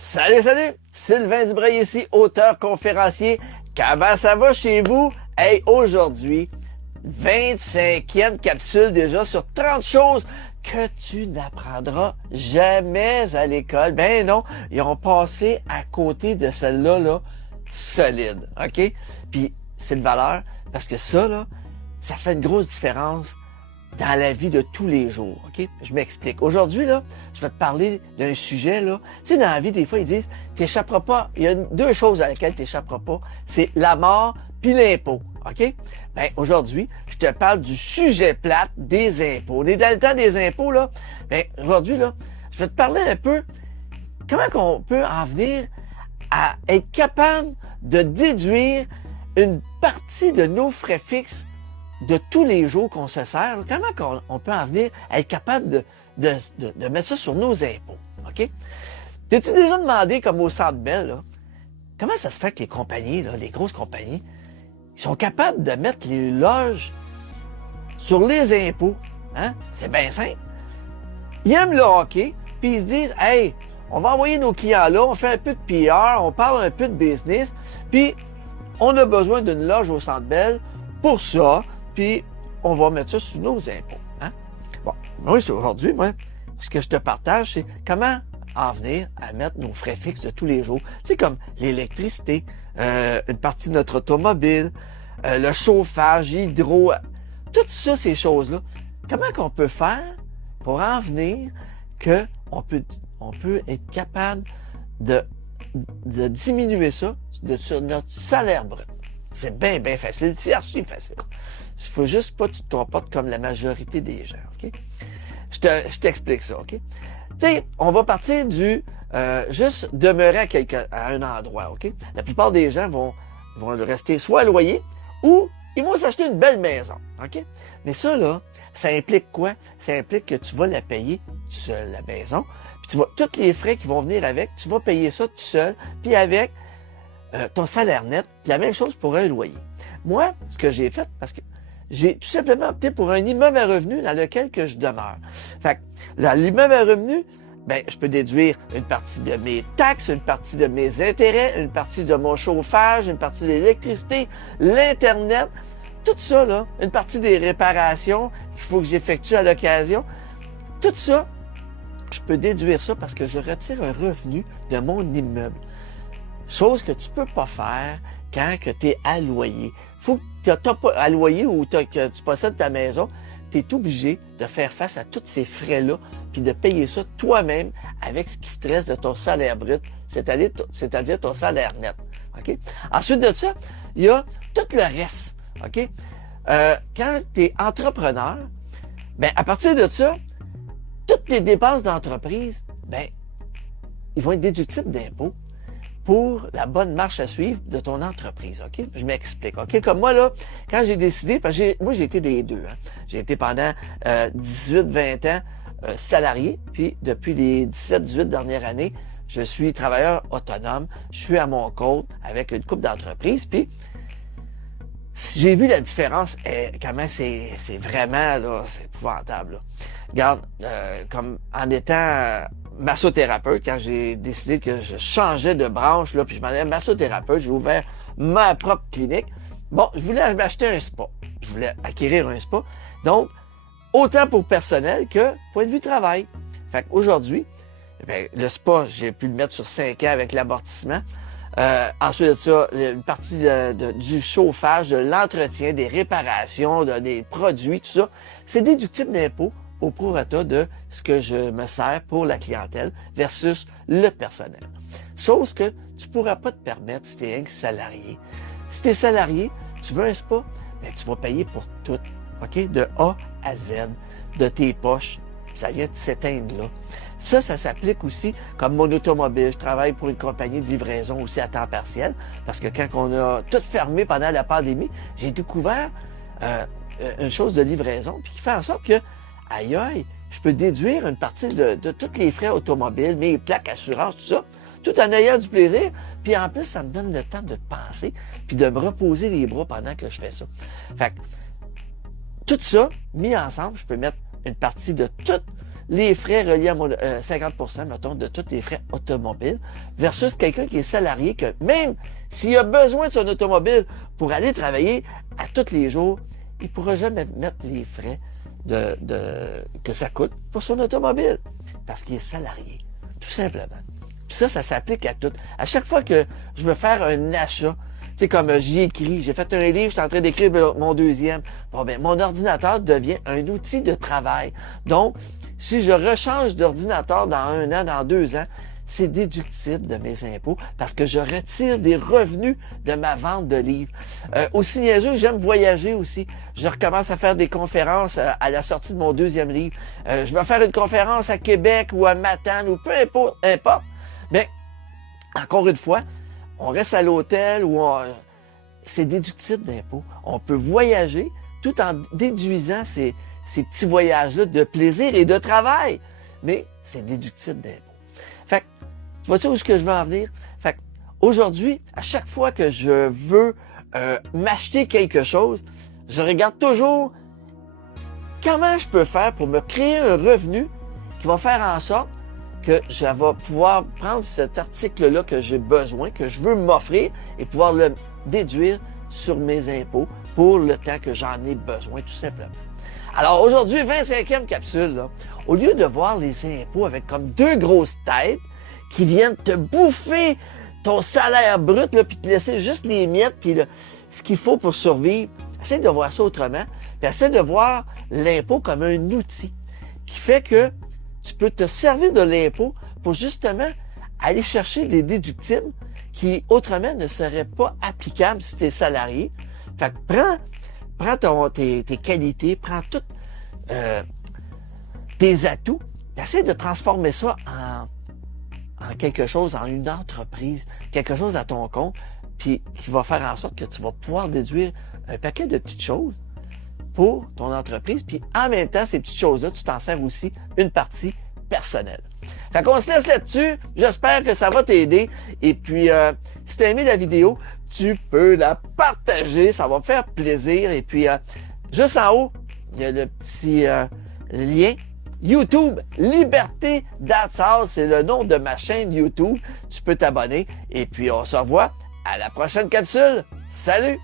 Salut, salut! Sylvain Dubreuil ici, auteur, conférencier. Comment ça va chez vous? Hey, aujourd'hui, 25e capsule déjà sur 30 choses que tu n'apprendras jamais à l'école. Ben non, ils ont passé à côté de celle-là, là, solide, OK? Puis, c'est de valeur parce que ça, là, ça fait une grosse différence dans la vie de tous les jours, OK? Je m'explique. Aujourd'hui, là, je vais te parler d'un sujet, là. Tu sais, dans la vie, des fois, ils disent, t'échapperas pas. Il y a deux choses à laquelle t'échapperas pas. C'est la mort puis l'impôt, OK? Ben, aujourd'hui, je te parle du sujet plate des impôts. On est dans le temps des impôts, là. Ben, aujourd'hui, là, je vais te parler un peu comment qu'on peut en venir à être capable de déduire une partie de nos frais fixes de tous les jours qu'on se sert. Comment on peut en venir à être capable de mettre ça sur nos impôts, OK? T'es-tu déjà demandé, comme au Centre Bell, là, comment ça se fait que les compagnies, là, les grosses compagnies, ils sont capables de mettre les loges sur les impôts? Hein? C'est bien simple. Ils aiment le hockey, puis ils se disent, « Hey, on va envoyer nos clients là, on fait un peu de PR, on parle un peu de business, puis on a besoin d'une loge au Centre Bell pour ça, puis on va mettre ça sur nos impôts. » Hein? Bon, moi, aujourd'hui, moi, ce que je te partage, c'est comment en venir à mettre nos frais fixes de tous les jours. C'est comme l'électricité, une partie de notre automobile, le chauffage, l'hydro, toutes ça, ces choses-là. Comment qu'on peut faire pour en venir qu'on peut être capable de diminuer ça sur notre salaire brut? C'est bien, bien facile. C'est archi facile. Il faut juste pas que tu te comportes comme la majorité des gens, OK? Je t'explique ça, OK? Tu sais, on va partir du juste demeurer à un endroit, OK? La plupart des gens vont rester soit à loyer ou ils vont s'acheter une belle maison, OK? Mais ça, là, ça implique quoi? Ça implique que tu vas la payer tout seul, la maison. Puis tu vas, tous les frais qui vont venir avec, tu vas payer ça tout seul, puis avec ton salaire net. Puis la même chose pour un loyer. Moi, ce que j'ai fait, parce que j'ai tout simplement opté pour un immeuble à revenu dans lequel que je demeure. Fait que l'immeuble à revenu, ben, je peux déduire une partie de mes taxes, une partie de mes intérêts, une partie de mon chauffage, une partie de l'électricité, l'Internet, tout ça, là, une partie des réparations qu'il faut que j'effectue à l'occasion. Tout ça, je peux déduire ça parce que je retire un revenu de mon immeuble. Chose que tu peux pas faire quand tu es à loyer. Faut que tu n'as pas à loyer ou que tu possèdes ta maison, tu es obligé de faire face à tous ces frais-là puis de payer ça toi-même avec ce qui te reste de ton salaire brut, c'est-à-dire ton salaire net. OK? Ensuite de ça, il y a tout le reste. OK? Quand tu es entrepreneur, ben, à partir de ça, toutes les dépenses d'entreprise, ben, ils vont être déductibles d'impôts pour la bonne marche à suivre de ton entreprise, OK? Je m'explique, OK? Comme moi, là, quand j'ai décidé, parce que moi, j'ai été des deux, hein? J'ai été pendant 18-20 ans salarié, puis depuis les 17-18 dernières années, je suis travailleur autonome, je suis à mon compte avec une couple d'entreprises, puis j'ai vu la différence, comment c'est vraiment, là, c'est épouvantable, là. Regarde, comme en étant massothérapeute, quand j'ai décidé que je changeais de branche, là, puis je m'en allais massothérapeute, j'ai ouvert ma propre clinique. Bon, je voulais m'acheter un spa. Je voulais acquérir un spa. Donc, autant pour personnel que point de vue travail. Fait qu'aujourd'hui, le spa, j'ai pu le mettre sur 5 ans avec l'amortissement. Ensuite de ça, une partie du chauffage, de l'entretien, des réparations, des produits, tout ça, c'est déductible d'impôt au prorata de ce que je me sers pour la clientèle versus le personnel. Chose que tu ne pourras pas te permettre si tu es un salarié. Si tu es salarié, tu veux un spa, bien, tu vas payer pour tout, OK? De A à Z, de tes poches. Ça vient de s'éteindre là. Ça s'applique aussi comme mon automobile. Je travaille pour une compagnie de livraison aussi à temps partiel parce que quand on a tout fermé pendant la pandémie, j'ai découvert une chose de livraison puis qui fait en sorte que, aïe aïe, je peux déduire une partie de tous les frais automobiles, mes plaques, assurances, tout ça, tout en ayant du plaisir. Puis en plus, ça me donne le temps de penser puis de me reposer les bras pendant que je fais ça. Fait que, tout ça, mis ensemble, je peux mettre une partie de toutes les frais reliés à 50%, mettons, de tous les frais automobiles, versus quelqu'un qui est salarié, que même s'il a besoin de son automobile pour aller travailler à tous les jours, il ne pourra jamais mettre les frais que ça coûte pour son automobile, parce qu'il est salarié, tout simplement. Puis ça s'applique à tout. À chaque fois que je veux faire un achat, tu sais, comme j'y écris, j'ai fait un livre, je suis en train d'écrire mon deuxième. Bon, ben, mon ordinateur devient un outil de travail. Donc, si je rechange d'ordinateur dans 1 an, dans 2 ans, c'est déductible de mes impôts parce que je retire des revenus de ma vente de livres. Aussi niaiseux, j'aime voyager aussi. Je recommence à faire des conférences à la sortie de mon deuxième livre. Je vais faire une conférence à Québec ou à Matane ou peu importe. Mais, encore une fois, on reste à l'hôtel ou c'est déductible d'impôts. On peut voyager tout en déduisant ces petits voyages-là de plaisir et de travail. Mais c'est déductible d'impôts. Fait que, tu vois-tu où est-ce que je veux en venir? Fait que, aujourd'hui, à chaque fois que je veux m'acheter quelque chose, je regarde toujours comment je peux faire pour me créer un revenu qui va faire en sorte que je vais pouvoir prendre cet article-là que j'ai besoin, que je veux m'offrir et pouvoir le déduire sur mes impôts pour le temps que j'en ai besoin, tout simplement. Alors aujourd'hui, 25e capsule, là, au lieu de voir les impôts avec comme 2 grosses têtes qui viennent te bouffer ton salaire brut, là, puis te laisser juste les miettes, puis ce qu'il faut pour survivre, essaie de voir ça autrement, puis essaie de voir l'impôt comme un outil qui fait que tu peux te servir de l'impôt pour justement aller chercher des déductibles qui autrement ne seraient pas applicables si tu es salarié. Fait que prends tes qualités, prends tous tes atouts, et essaie de transformer ça en quelque chose, en une entreprise, quelque chose à ton compte, puis qui va faire en sorte que tu vas pouvoir déduire un paquet de petites choses pour ton entreprise, puis en même temps, ces petites choses-là, tu t'en sers aussi une partie personnelle. Fait qu'on se laisse là-dessus. J'espère que ça va t'aider. Et puis, si tu as aimé la vidéo, tu peux la partager. Ça va me faire plaisir. Et puis, juste en haut, il y a le petit lien YouTube Liberté That's All. C'est le nom de ma chaîne YouTube. Tu peux t'abonner. Et puis, on se revoit à la prochaine capsule. Salut!